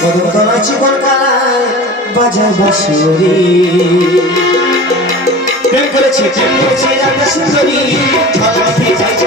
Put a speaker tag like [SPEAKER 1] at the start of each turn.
[SPEAKER 1] মধুর তোমার জীবন কালায় বাজায় বাসুরি প্রেম করেছে প্রেম করেছে রাধা সুন্দরী। ভালোবাসে চাইছে